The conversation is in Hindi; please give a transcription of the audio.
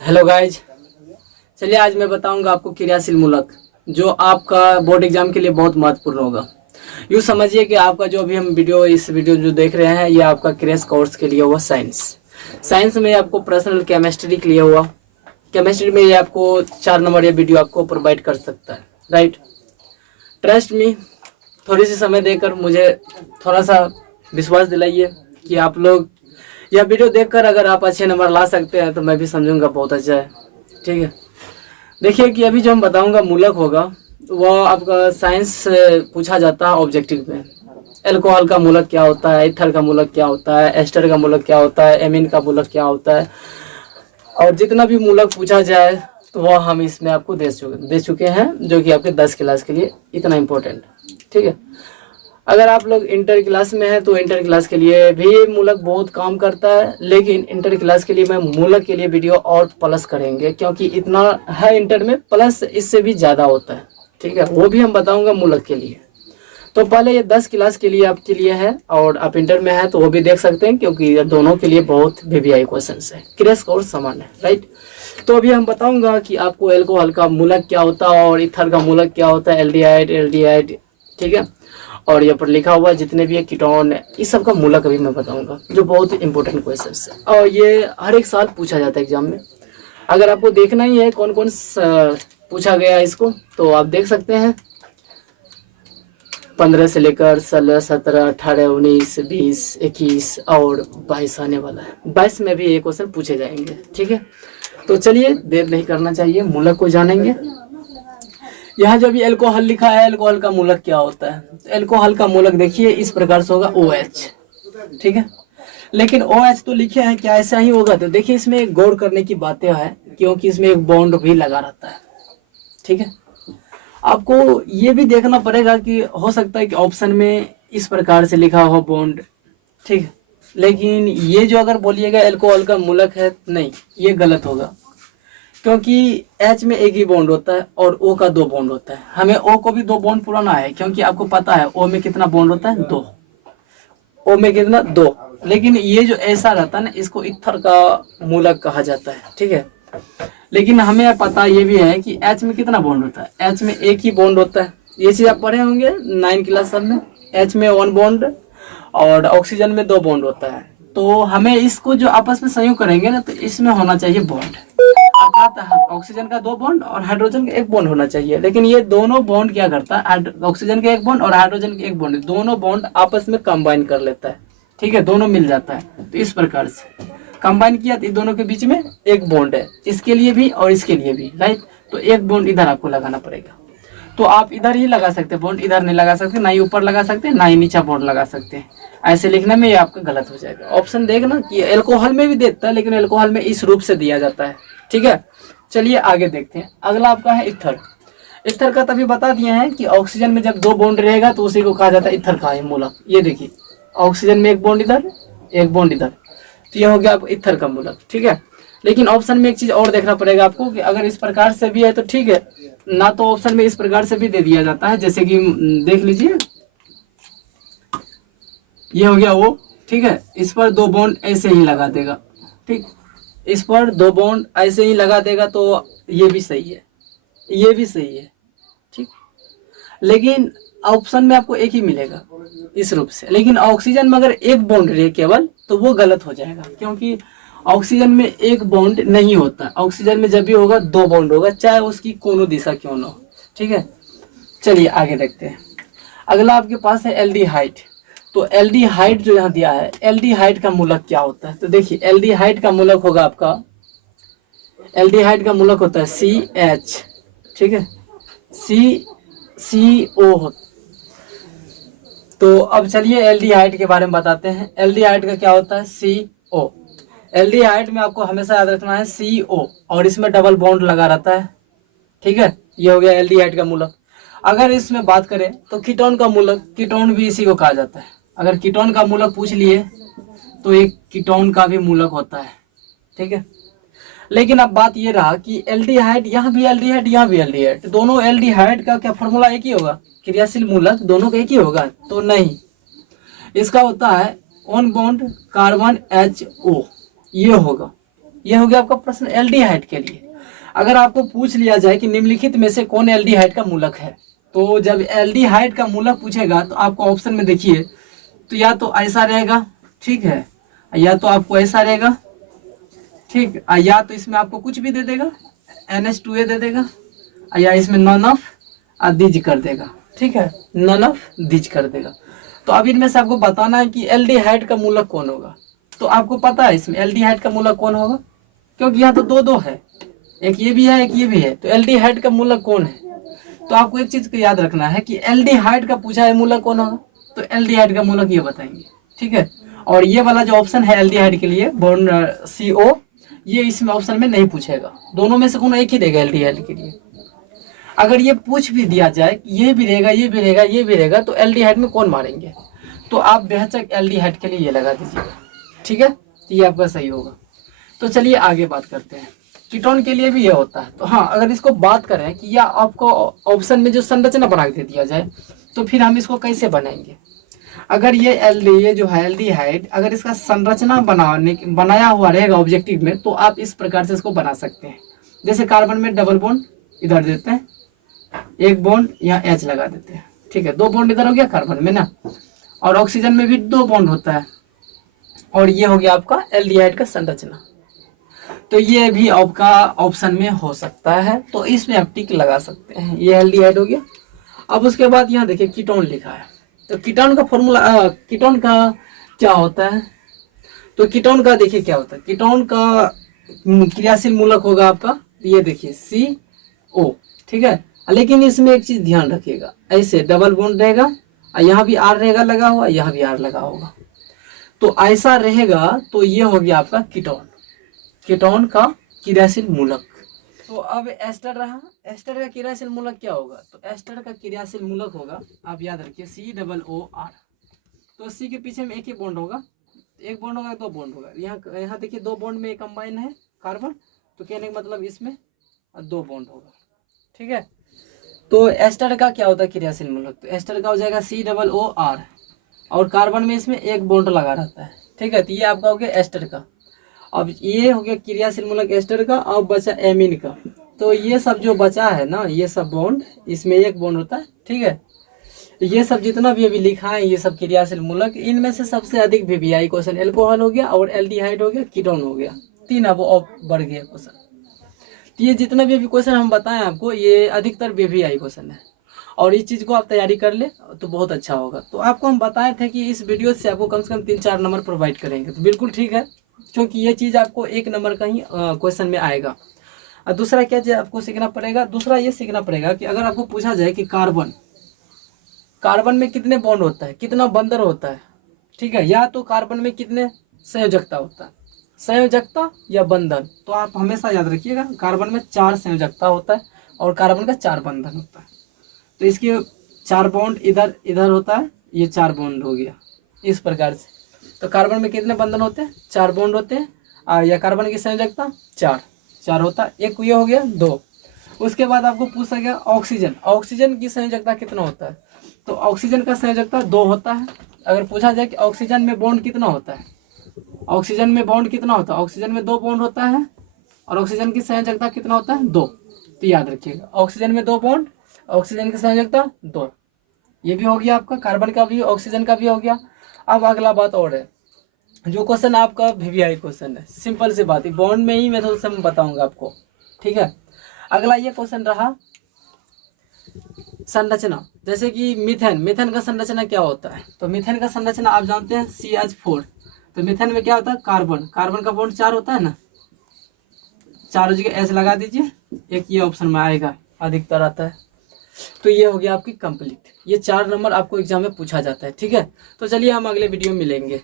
हेलो गाइज, चलिए आज मैं बताऊंगा आपको क्रियाशील मूलक जो आपका बोर्ड एग्जाम के लिए बहुत महत्वपूर्ण होगा। यूँ समझिए कि आपका जो अभी हम इस वीडियो जो देख रहे हैं ये आपका क्रैश कोर्स के लिए हुआ साइंस में आपको पर्सनल केमिस्ट्री के लिए हुआ। केमिस्ट्री में ये आपको 4 नंबर ये वीडियो आपको प्रोवाइड कर सकता है, राइट। ट्रस्ट मी, थोड़ी सी समय देकर मुझे थोड़ा सा विश्वास दिलाइए कि आप लोग यह वीडियो देखकर अगर आप अच्छे नंबर ला सकते हैं तो मैं भी समझूंगा बहुत अच्छा है, ठीक है। देखिए कि अभी जो हम बताऊंगा मूलक होगा वह आपका साइंस से पूछा जाता है ऑब्जेक्टिव में। एल्कोहल का मूलक क्या होता है, इथर का मूलक क्या होता है, एस्टर का मूलक क्या होता है, एमीन का मूलक क्या होता है, और जितना भी मूलक पूछा जाए तो वह हम इसमें आपको दे चुके हैं, जो कि आपके 10 क्लास के लिए इतना इम्पोर्टेंट, ठीक है। अगर आप लोग इंटर क्लास में हैं तो इंटर क्लास के लिए भी मूलक बहुत काम करता है, लेकिन इंटर क्लास के लिए मैं मूलक के लिए वीडियो और प्लस करेंगे क्योंकि इतना है इंटर में, प्लस इससे भी ज़्यादा होता है, ठीक है। वो भी हम बताऊंगा मूलक के लिए। तो पहले ये 10 क्लास के लिए आपके लिए है, और आप इंटर में है तो वो भी देख सकते हैं क्योंकि दोनों के लिए बहुत वीवीआई क्वेश्चन है, क्रैश कोर्स समान है, राइट। तो अभी हम बताऊंगा कि आपको एल्कोहल का मूलक क्या होता है और इथर का मूलक क्या होता है, एल्डिहाइड, ठीक है। और यहाँ पर लिखा हुआ है जितने भी कीटोन है, इस सब का मूलक अभी मैं बताऊंगा, जो बहुत ही इंपॉर्टेंट क्वेश्चन है और ये हर एक साल पूछा जाता है एग्जाम में। अगर आपको देखना ही है कौन कौन पूछा गया है इसको, तो आप देख सकते हैं 15 से लेकर 16, 17, 18, 19, 20, 21 और 22 आने वाला है। 22 में भी ये क्वेश्चन पूछे जाएंगे, ठीक है। तो चलिए देर नहीं करना चाहिए, मूलक को जानेंगे। यहाँ जो भी एल्कोहल लिखा है, एल्कोहल का मूलक क्या होता है, तो एल्कोहल का मूलक देखिए इस प्रकार से होगा OH, ठीक है। लेकिन OH तो लिखे हैं, क्या ऐसा ही होगा? तो देखिए इसमें एक गौर करने की बातें है क्योंकि इसमें एक बॉन्ड भी लगा रहता है, ठीक है। आपको ये भी देखना पड़ेगा कि हो सकता है कि ऑप्शन में इस प्रकार से लिखा हो बॉन्ड, ठीक है। लेकिन ये जो अगर बोलिएगा एल्कोहल का मूलक है, नहीं, ये गलत होगा क्योंकि H में एक ही बॉन्ड होता है और O का 2 बॉन्ड होता है। हमें O को भी 2 बॉन्ड पुराना है क्योंकि आपको पता है O में कितना बॉन्ड होता है, 2। O में कितना, 2। लेकिन ये जो ऐसा रहता है ना, इसको इथर का मूलक कहा जाता है, ठीक है। लेकिन हमें पता ये भी है कि H में कितना बॉन्ड होता है, H में एक ही बॉन्ड होता है। ये चीज आप पढ़े होंगे 9 क्लास सब में। H में 1 बॉन्ड और ऑक्सीजन में 2 बॉन्ड होता है। तो हमें इसको जो आपस में संयोग करेंगे ना, तो इसमें होना चाहिए बॉन्ड, अर्थात ऑक्सीजन का 2 बॉन्ड और हाइड्रोजन का 1 बॉन्ड होना चाहिए। लेकिन ये दोनों बॉन्ड क्या करता है, ऑक्सीजन का 1 बॉन्ड और हाइड्रोजन का 1 बॉन्ड, दोनों बॉन्ड आपस में कंबाइन कर लेता है, ठीक है, दोनों मिल जाता है। तो इस प्रकार से कंबाइन किया तो दोनों के बीच में एक बॉन्ड है, इसके लिए भी और इसके लिए भी, राइट। तो एक बॉन्ड इधर आपको लगाना पड़ेगा। तो आप इधर ही लगा सकते हैं बॉन्ड, इधर नहीं लगा सकते, ना ही ऊपर लगा सकते, ना ही नीचा बॉन्ड लगा सकते हैं। ऐसे लिखने में ये आपका गलत हो जाएगा। ऑप्शन देखना कि एल्कोहल में भी देता है, लेकिन एल्कोहल में इस रूप से दिया जाता है, ठीक है। चलिए आगे देखते हैं। अगला आपका है इथर। इथर का तभी बता दिए हैं कि ऑक्सीजन में जब 2 बॉन्ड रहेगा तो उसी को कहा जाता है इथर का है मूलक। ये देखिए ऑक्सीजन में 1 बॉन्ड इधर, 1 बॉन्ड इधर, तो ये हो गया इथर का मूलक, ठीक है। लेकिन ऑप्शन में एक चीज और देखना पड़ेगा आपको कि अगर इस प्रकार से भी है तो ठीक है, ना तो ऑप्शन में इस प्रकार से भी दे दिया जाता है, जैसे कि देख लीजिए ये हो गया वो, ठीक है। इस पर 2 बॉन्ड ऐसे ही लगा देगा, ठीक, इस पर 2 बॉन्ड ऐसे ही लगा देगा तो ये भी सही है, ये भी सही है, ठीक। लेकिन ऑप्शन में आपको एक ही मिलेगा इस रूप से। लेकिन ऑक्सीजन में अगर 1 बॉन्ड रहे केवल तो वो गलत हो जाएगा क्योंकि ऑक्सीजन में 1 बॉन्ड नहीं होता। ऑक्सीजन में जब भी होगा 2 बॉन्ड होगा, चाहे उसकी कोनो दिशा क्यों ना हो, ठीक है। चलिए आगे देखते हैं। अगला आपके पास है एल्डिहाइड। तो एल्डिहाइड जो यहाँ दिया है, एल्डिहाइड का मूलक क्या होता है, तो देखिए एल्डिहाइड का मूलक होगा आपका, एल्डिहाइड का मूलक होता है CH, ठीक है, CO। तो अब चलिए एल्डिहाइड के बारे में बताते हैं। एल्डिहाइड का क्या होता है, CO। एल्डिहाइड में आपको हमेशा याद रखना है CO और इसमें डबल बॉन्ड लगा रहता है, ठीक है। ये हो गया एल्डिहाइड का मूलक। अगर इसमें बात करें तो कीटोन का मूलक, कीटोन भी इसी को कहा जाता है। अगर कीटोन का मूलक पूछ लिए तो एक कीटोन का भी मूलक होता है, ठीक है। लेकिन अब बात ये रहा कि एल्डिहाइड, यहाँ भी एल्डिहाइड, यहाँ भी एल्डिहाइड, दोनों एल्डिहाइड का क्या फॉर्मूला एक ही होगा, क्रियाशील मूलक दोनों का एक ही होगा, तो नहीं, इसका होता है 1 बॉन्ड कार्बन HO, ये होगा, ये हो गया आपका प्रश्न एल्डिहाइड के लिए। अगर आपको पूछ लिया जाए कि निम्नलिखित में से कौन एल्डिहाइड का मूलक है, तो जब एल्डिहाइड का मूलक पूछेगा तो आपको ऑप्शन में देखिए, तो या तो ऐसा रहेगा, ठीक है, या तो आपको ऐसा रहेगा, ठीक, या तो इसमें आपको कुछ भी दे देगा, NH2A दे देगा, या इसमें नन ऑफ दिज कर देगा, ठीक है, नन ऑफ दिज कर देगा। तो अब इनमें से आपको बताना है कि एल्डिहाइड का मूलक कौन होगा। तो आपको पता है इसमें एल्डिहाइड का मूलक कौन होगा, क्योंकि यहाँ तो दो है, एक ये भी है एक ये भी है, तो एल्डिहाइड का मूलक कौन है। तो आपको एक चीज को याद रखना है कि एल्डिहाइड का पूछा है मूलक कौन होगा, तो एल्डिहाइड का मूलक ये बताएंगे, ठीक है। और ये वाला जो ऑप्शन है एल्डिहाइड के लिए बॉन्ड CO, ये इसमें ऑप्शन में नहीं पूछेगा, दोनों में से कोई एक ही देगा एल्डिहाइड के लिए। अगर ये पूछ भी दिया जाए ये भी रहेगा ये भी रहेगा ये भी रहेगा, तो एल्डिहाइड में कौन मारेंगे, तो आप बेहतर एल्डिहाइड के लिए ये लगा दीजिएगा, ठीक है, तो ये आपका सही होगा। तो चलिए आगे बात करते हैं, कीटोन के लिए भी ये होता है। तो हाँ, अगर इसको बात करें कि या आपको ऑप्शन में जो संरचना बना के दे दिया जाए, तो फिर हम इसको कैसे बनाएंगे। अगर ये जो है एल्डिहाइड, अगर इसका संरचना बनाया हुआ रहेगा ऑब्जेक्टिव में, तो आप इस प्रकार से इसको बना सकते हैं। जैसे कार्बन में डबल बॉन्ड इधर देते हैं, एक बॉन्ड यहाँ H लगा देते हैं, ठीक है, 2 बॉन्ड इधर हो गया कार्बन में ना, और ऑक्सीजन में भी 2 बॉन्ड होता है, और ये हो गया आपका एल्डिहाइड का संरचना। तो ये भी आपका ऑप्शन में हो सकता है, तो इसमें आप टिक लगा सकते हैं, ये एल्डिहाइड हो गया। अब उसके बाद यहाँ देखिए कीटोन लिखा है, तो कीटोन का फॉर्मूला, कीटोन का क्या होता है, तो कीटोन का देखिए क्या होता है, कीटोन का क्रियाशील मूलक होगा आपका, ये देखिए CO, ठीक है। लेकिन इसमें एक चीज ध्यान रखिएगा, ऐसे डबल बॉन्ड रहेगा, यहाँ भी R रहेगा लगा हुआ, यहाँ भी R लगा होगा, तो ऐसा रहेगा, तो ये हो गया आपका कीटोन, कीटोन का क्रियाशील मूलक। तो अब एस्टर रहा, एस्टर का क्रियाशील मूलक क्या होगा, तो एस्टर का क्रियाशील मूलक होगा, आप याद रखिए COOR। तो C के पीछे में एक ही बॉन्ड होगा, एक बॉन्ड होगा 2 बॉन्ड होगा, यहाँ देखिए 2 बॉन्ड में कंबाइन है कार्बन, तो कहने का मतलब इसमें 2 बॉन्ड होगा, ठीक है। तो एस्टर का क्या होता है क्रियाशील मूलक, तो एस्टर का हो जाएगा COOR, और कार्बन में इसमें एक बॉन्ड लगा रहता है, ठीक है। तो ये आपका हो गया एस्टर का। अब ये हो गया क्रियाशील मूलक एस्टर का, अब बचा एमीन का। तो ये सब जो बचा है ना, ये सब बॉन्ड, इसमें एक बॉन्ड होता है, ठीक है। ये सब जितना भी अभी लिखा है, ये सब क्रियाशील मूलक, इनमें से सबसे अधिक VBI क्वेश्चन एल्कोहल हो गया, और एल्डिहाइड हो गया, कीटोन हो गया, 3 अब बढ़ गया क्वेश्चन। ये जितना भी अभी क्वेश्चन हम बताएं आपको, ये अधिकतर VBI क्वेश्चन है, और इस चीज़ को आप तैयारी कर ले तो बहुत अच्छा होगा। तो आपको हम बताए थे कि इस वीडियो से आपको कम से कम 3-4 नंबर प्रोवाइड करेंगे, तो बिल्कुल ठीक है, क्योंकि ये चीज़ आपको 1 नंबर का ही क्वेश्चन में आएगा। और दूसरा क्या आपको सीखना पड़ेगा, दूसरा ये सीखना पड़ेगा कि अगर आपको पूछा जाए कि कार्बन में कितने बॉन्ड होता है, कितना बंधन होता है, ठीक है, या तो कार्बन में कितने संयोजकता होता है, संयोजकता या बंधन, तो आप हमेशा याद रखिएगा कार्बन में 4 संयोजकता होता है, और कार्बन का 4 बंधन होता है। तो इसके 4 बॉन्ड इधर इधर होता है, ये 4 बॉन्ड हो गया इस प्रकार से। तो कार्बन में कितने बंधन होते हैं, 4 बॉन्ड होते हैं, या कार्बन की संयोजकता 4 होता है, एक ये हो गया 2। उसके बाद आपको पूछा गया ऑक्सीजन की संयोजकता कितना होता है, तो ऑक्सीजन का संयोजकता 2 होता है। अगर पूछा जाए कि ऑक्सीजन में बॉन्ड कितना होता है, ऑक्सीजन में बॉन्ड कितना होता है, ऑक्सीजन में 2 बॉन्ड होता है, और ऑक्सीजन की संयोजकता कितना होता है 2। तो याद रखिएगा ऑक्सीजन में 2 बॉन्ड, ऑक्सीजन की संयोजकता 2, ये भी हो गया आपका, कार्बन का भी ऑक्सीजन का भी हो गया। अब अगला बात और है, जो क्वेश्चन आपका VBI क्वेश्चन है, सिंपल सी बात है, बॉन्ड में ही मेथड से मैं बताऊंगा आपको, ठीक है। अगला ये क्वेश्चन रहा संरचना, जैसे कि मीथेन का संरचना क्या होता है, तो मीथेन का संरचना आप जानते हैं CH4। तो मीथेन में क्या होता है, कार्बन का बॉन्ड 4 होता है ना, 4 जगह H लगा दीजिए, एक ये ऑप्शन में आएगा, अधिकतर आता है। तो ये हो गया आपकी कंप्लीट, ये 4 नंबर आपको एग्जाम में पूछा जाता है, ठीक है। तो चलिए हम अगले वीडियो में मिलेंगे।